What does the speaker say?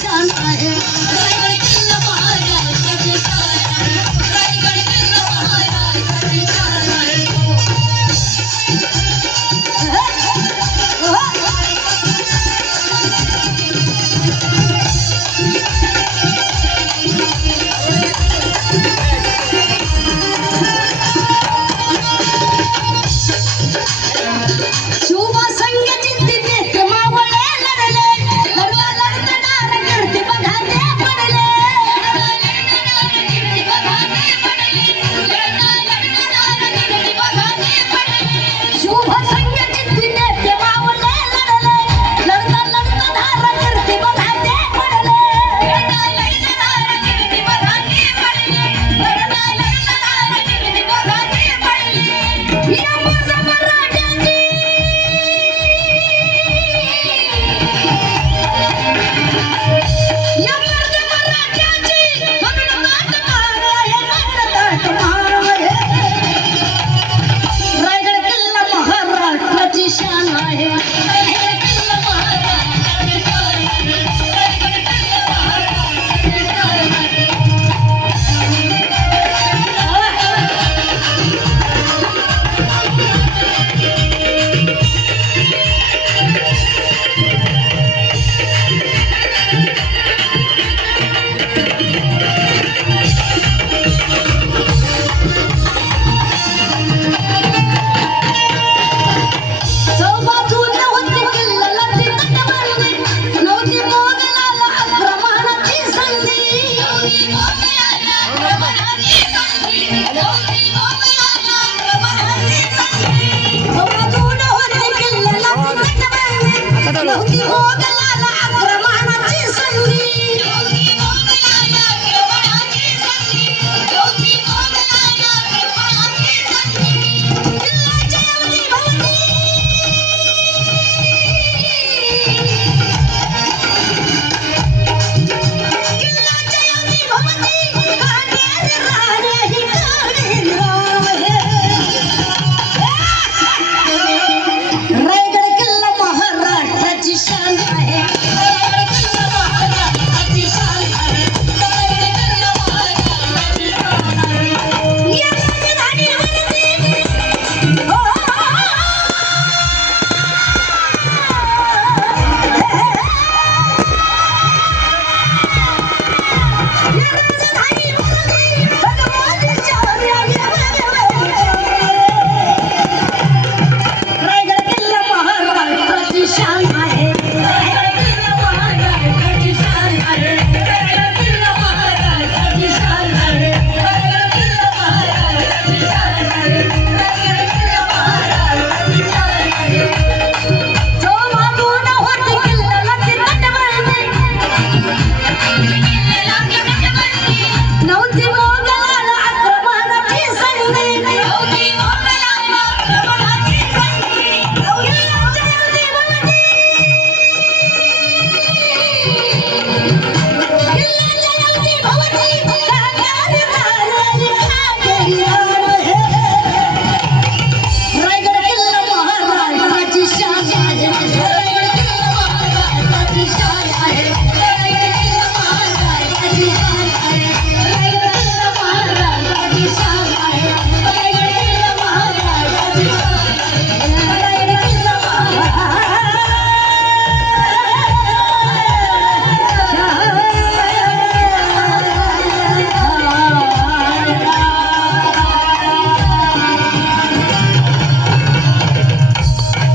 My head. है Oh,